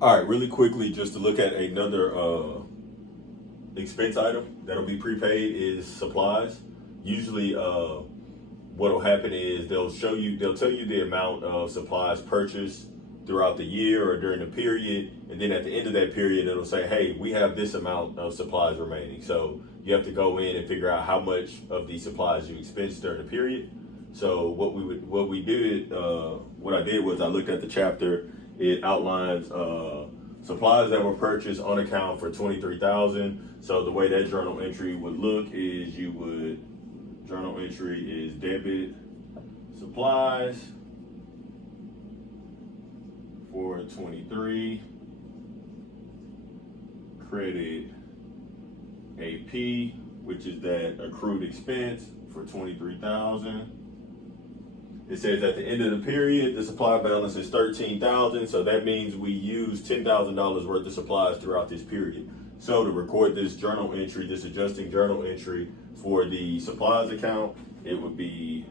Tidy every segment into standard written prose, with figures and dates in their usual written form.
All right, really quickly, just to look at another expense item that'll be prepaid is supplies. Usually, what'll happen is they'll tell you the amount of supplies purchased throughout the year or during the period, and then at the end of that period, it'll say, "Hey, we have this amount of supplies remaining." So you have to go in and figure out how much of these supplies you expensed during the period. So what I did was I looked at the chapter. It outlines supplies that were purchased on account for 23,000. So the way that journal entry would look is journal entry is debit supplies for 23, credit AP, which is that accrued expense for 23,000. It says at the end of the period, the supply balance is 13,000. So that means we use $10,000 worth of supplies throughout this period. So to record this journal entry, this adjusting journal entry for the supplies account, it would be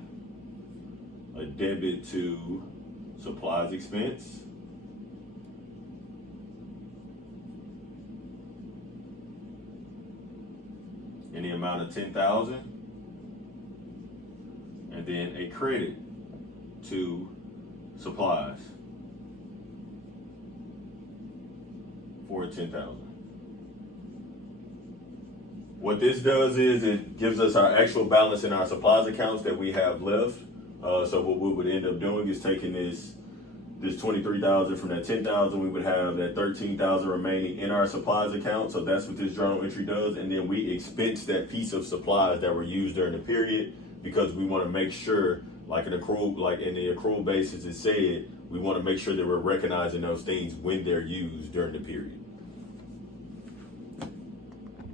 a debit to supplies expense. In the amount of 10,000. And then a credit to supplies for 10,000. What this does is it gives us our actual balance in our supplies accounts that we have left. So what we would end up doing is taking this 23,000 from that 10,000, we would have that 13,000 remaining in our supplies account. So that's what this journal entry does. And then we expense that piece of supplies that were used during the period because we want to make sure, like in the accrual basis it said, we want to make sure that we're recognizing those things when they're used during the period.